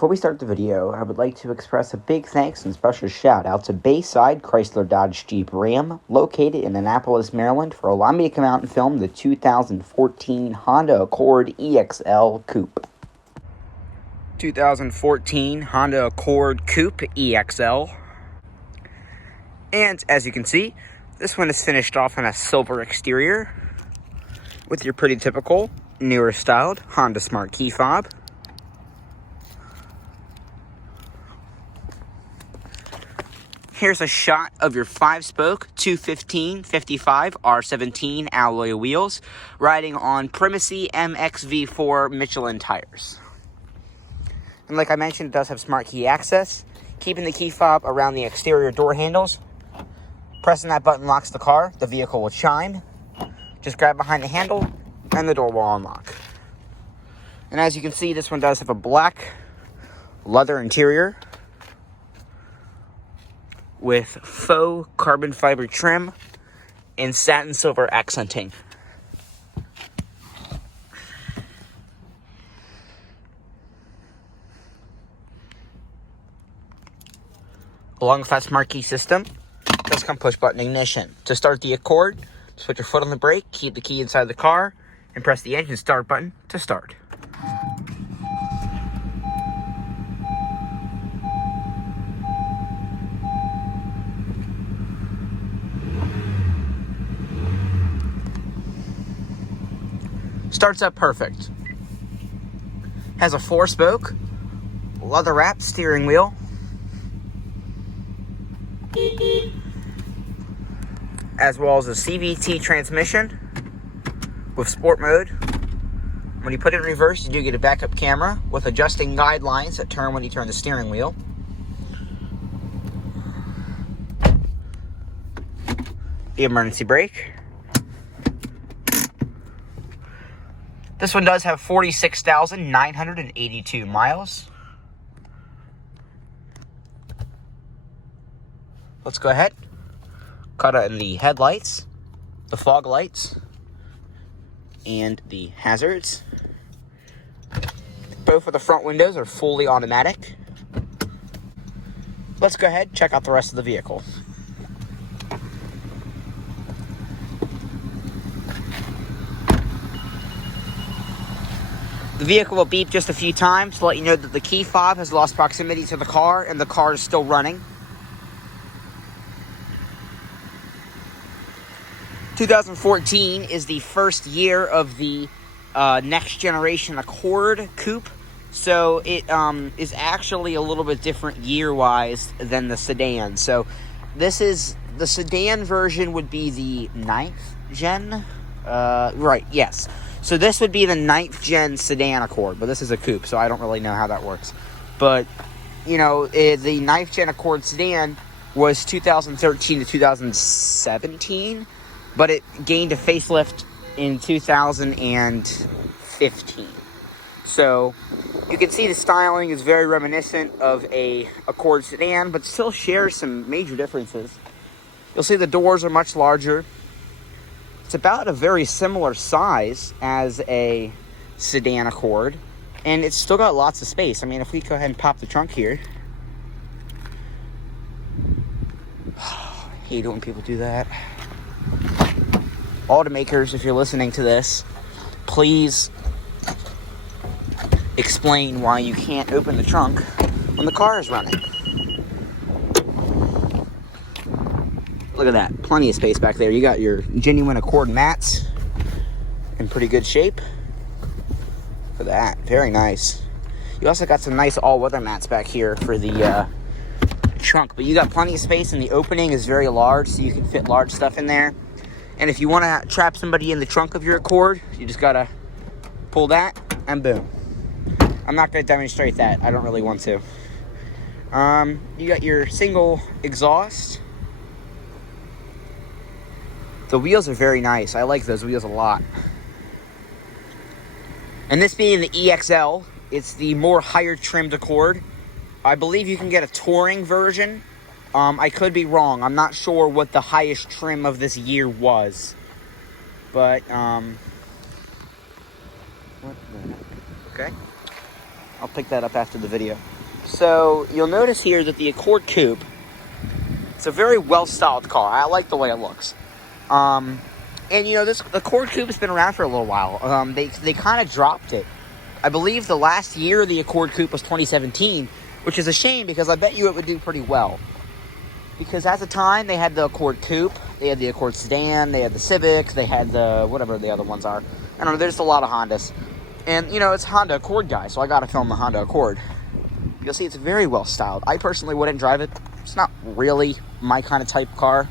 Before we start the video, I would like to express a big thanks and special shout out to Bayside Chrysler Dodge Jeep Ram, located in Annapolis, Maryland, for allowing me to come out and film the 2014 Honda Accord EXL Coupe. 2014 Honda Accord Coupe EXL. And as you can see, this one is finished off in a silver exterior with your pretty typical, newer styled Honda Smart key fob. Here's a shot of your 5-spoke 215/55 R17 alloy wheels riding on Primacy MXV4 Michelin tires. And like I mentioned, it does have smart key access. Keeping the key fob around the exterior door handles. Pressing that button locks the car. The vehicle will chime. Just grab behind the handle and the door will unlock. And as you can see, this one does have a black leather interior with faux carbon fiber trim and satin silver accenting. Along with that smart key system, does come push button ignition. To start the Accord, just put your foot on the brake, keep the key inside the car, and press the engine start button to start. Starts up perfect. Has a 4-spoke, leather wrapped steering wheel. As well as a CVT transmission with sport mode. When you put it in reverse, you do get a backup camera with adjusting guidelines that turn when you turn the steering wheel. The emergency brake. This one does have 46,982 miles. Let's go ahead. Cut in the headlights, the fog lights, and the hazards. Both of the front windows are fully automatic. Let's go ahead and check out the rest of the vehicle. The vehicle will beep just a few times to let you know that the key fob has lost proximity to the car and the car is still running. 2014 is the first year of the next generation Accord Coupe, so it is actually a little bit different year-wise than the sedan. So this is the sedan version would be the 9th gen, right? Yes. So this would be the 9th gen sedan Accord, but this is a coupe, so I don't really know how that works. But you know, the 9th gen Accord sedan was 2013 to 2017. But it gained a facelift in 2015. So you can see the styling is very reminiscent of a Accord sedan, but still shares some major differences. You'll see the doors are much larger. It's about a very similar size as a sedan Accord, and it's still got lots of space. I mean, if we go ahead and pop the trunk here. I hate it when people do that. Automakers, if you're listening to this, please explain why you can't open the trunk when the car is running. Look at that. Plenty of space back there. You got your genuine Accord mats in pretty good shape. Look at that. Very nice. You also got some nice all-weather mats back here for the trunk. But you got plenty of space, and the opening is very large, so you can fit large stuff in there. And if you want to trap somebody in the trunk of your Accord, you just got to pull that, and boom. I'm not going to demonstrate that. I don't really want to. You got your single exhaust. The wheels are very nice. I like those wheels a lot. And this being the EXL, it's the more higher trimmed Accord. I believe you can get a touring version. I could be wrong. I'm not sure what the highest trim of this year was. But, okay. I'll pick that up after the video. So you'll notice here that the Accord Coupe, it's a very well-styled car. I like the way it looks. And you know, this Accord Coupe has been around for a little while. They kind of dropped it. I believe the last year the Accord Coupe was 2017, which is a shame because I bet you it would do pretty well. Because at the time, they had the Accord Coupe, they had the Accord Sedan, they had the Civic, they had the, whatever the other ones are. I don't know, there's a lot of Hondas. And, you know, it's a Honda Accord guy, so I gotta film the Honda Accord. You'll see it's very well styled. I personally wouldn't drive it. It's not really my kind of type car.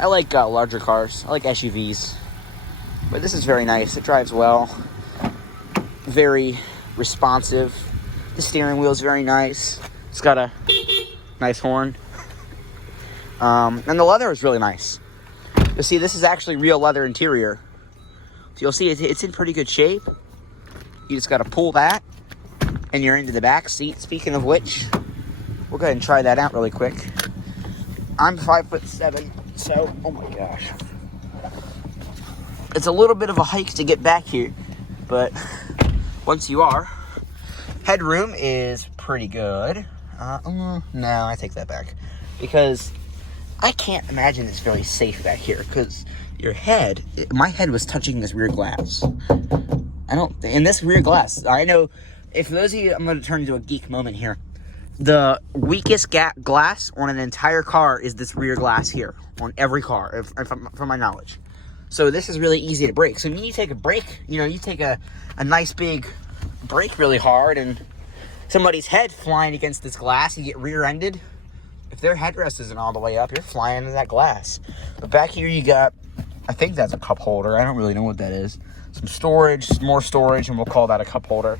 I like larger cars. I like SUVs. But this is very nice. It drives well. Very responsive. The steering wheel is very nice. It's got a nice horn. And the leather is really nice. You'll see this is actually real leather interior. So you'll see it's in pretty good shape. You just got to pull that and you're into the back seat. Speaking of which, we'll go ahead and try that out really quick. I'm 5'7", so, oh my gosh. It's a little bit of a hike to get back here, but once you are, headroom is pretty good. No, I take that back. Because I can't imagine it's very safe back here, because my head was touching this rear glass. In this rear glass, I know, if those of you, I'm going to turn into a geek moment here. The weakest glass on an entire car is this rear glass here, on every car, from my knowledge. So this is really easy to break. So when you take a break, you know, you take a nice big break really hard, and somebody's head flying against this glass, you get rear-ended. If their headrest isn't all the way up, you're flying into that glass. But back here you got, I think that's a cup holder. I don't really know what that is. Some storage, more storage, and we'll call that a cup holder.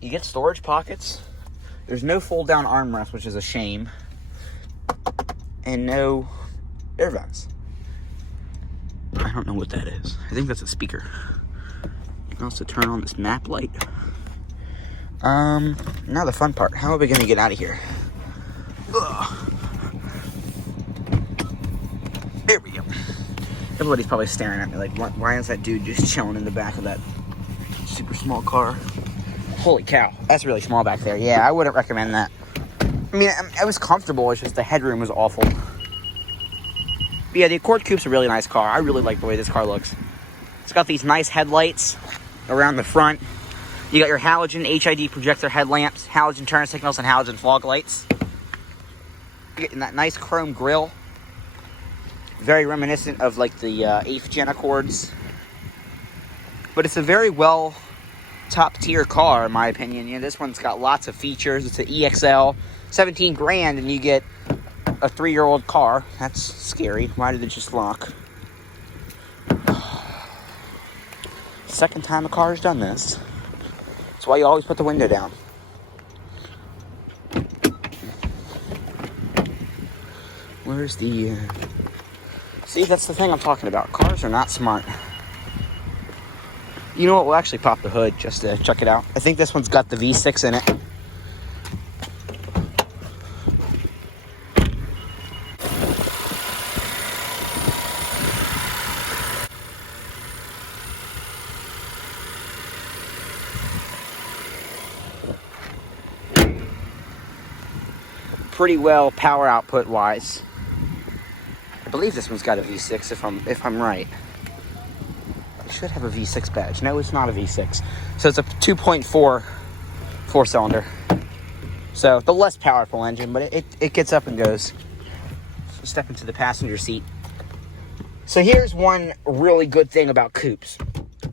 You get storage pockets. There's no fold-down armrest, which is a shame. And no air vents. I don't know what that is. I think that's a speaker. You can also turn on this map light. Now the fun part. How are we going to get out of here? Ugh. There we go. Everybody's probably staring at me like, why is that dude just chilling in the back of that super small car? Holy cow, that's really small back there. Yeah, I wouldn't recommend that. I mean, I was comfortable, it's just the headroom was awful. But yeah, the Accord Coupe's a really nice car. I really like the way this car looks. It's got these nice headlights around the front. You got your halogen HID projector headlamps, halogen turn signals, and halogen fog lights. You're getting that nice chrome grille. Very reminiscent of like the 8th gen Accords. But it's a very well top tier car in my opinion. You know, this one's got lots of features. It's an EXL, 17 grand, and you get a 3-year-old car. That's scary. Why did it just lock? Second time a car's done this. That's why you always put the window down. Where's the... See, that's the thing I'm talking about. Cars are not smart. You know what? We'll actually pop the hood just to check it out. I think this one's got the V6 in it. Pretty well power output wise. I believe this one's got a V6 if I'm right. It should have a V6 badge. No, it's not a V6. So it's a 2.4 4-cylinder. So the less powerful engine, but it gets up and goes. So step into the passenger seat. So here's one really good thing about coupes.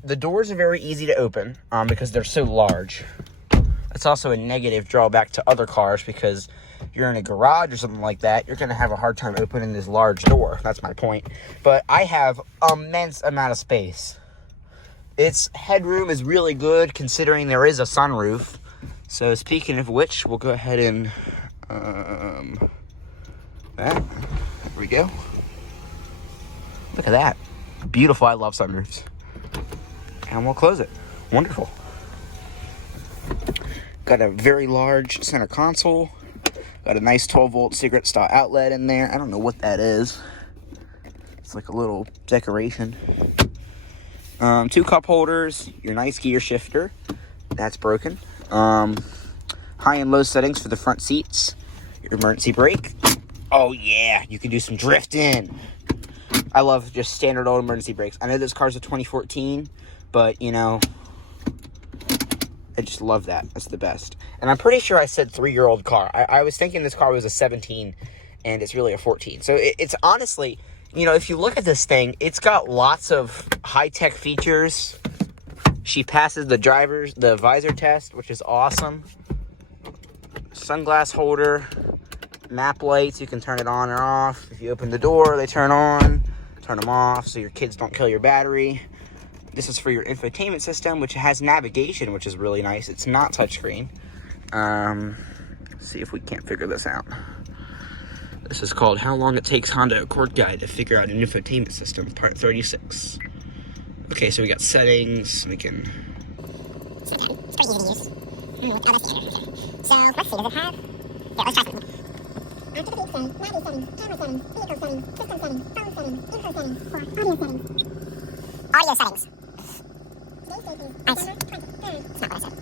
The doors are very easy to open because they're so large. It's also a negative drawback to other cars because you're in a garage or something like that, you're going to have a hard time opening this large door. That's my point. But I have immense amount of space. Its headroom is really good considering there is a sunroof. So speaking of which, we'll go ahead and there we go. Look at that. Beautiful. I love sunroofs. And we'll close it. Wonderful. Got a very large center console. Got a nice 12-volt cigarette style outlet in there. I don't know what that is. It's like a little decoration. 2 cup holders, your nice gear shifter, That's broken. High and low settings for the front seats. Your emergency brake. Oh yeah, you can do some drifting. I love just standard old emergency brakes. I know this car's a 2014, but you know, I just love that. That's the best. And I'm pretty sure I said 3-year-old car. I was thinking this car was a 17, and it's really a 14. So it's honestly, you know, if you look at this thing, it's got lots of high-tech features. She passes the visor test, which is awesome. Sunglass holder, map lights, you can turn it on or off. If you open the door, they turn on, turn them off so your kids don't kill your battery. This is for your infotainment system, which has navigation, which is really nice. It's not touchscreen. See if we can't figure this out. This is called How Long It Takes Honda Accord Guide to Figure Out an Infotainment System, Part 36. Okay, so we got settings. We can... It's pretty easy to use. Oh, that's standard. Okay. So, let's see, does it have... Yeah, let's try something. Activity settings, nav settings, camera settings, vehicle settings, system settings, phone settings, info settings, or audio settings. Audio settings. Nice. It's not what I said.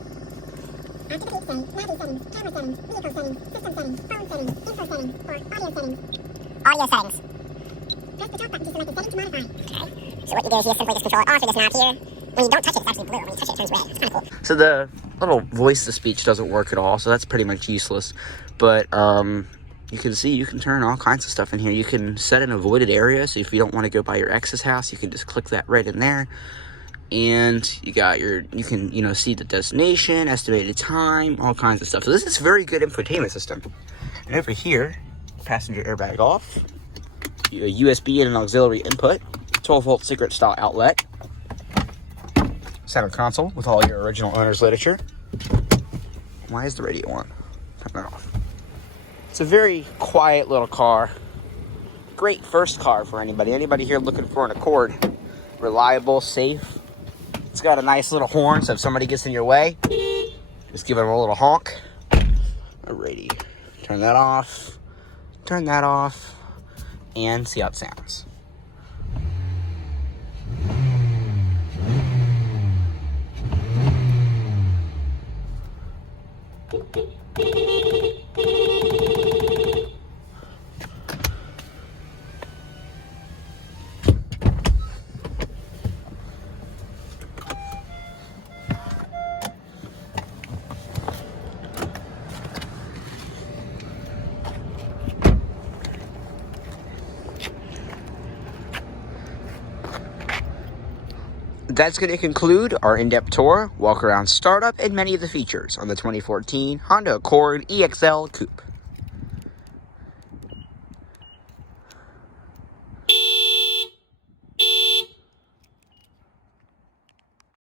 Activity settings, nav settings, camera settings, vehicle settings, system settings, phone settings, info settings, or audio settings. Audio settings. Press the top button to select a setting to modify. Okay. So what you do is you simply just control it off or this knob here. When you don't touch it, it's actually blue. When you touch it, it turns red. It's kind of cool. So the little voice-to-speech doesn't work at all, so that's pretty much useless. But you can see you can turn all kinds of stuff in here. You can set an avoided area, so if you don't want to go by your ex's house, you can just click that right in there. And you got you can, you know, see the destination, estimated time, all kinds of stuff. So this is a very good infotainment system. And over here, passenger airbag off, a USB and an auxiliary input, 12-volt cigarette style outlet, center console with all your original owner's literature. Why is the radio on? Turn that off. It's a very quiet little car. Great first car for anybody. Anybody here looking for an Accord. Reliable, safe. It's got a nice little horn, so if somebody gets in your way, just give them a little honk. Alrighty. Turn that off. Turn that off. And see how it sounds. That's going to conclude our in-depth tour, walk around startup, and many of the features on the 2014 Honda Accord EXL Coupe.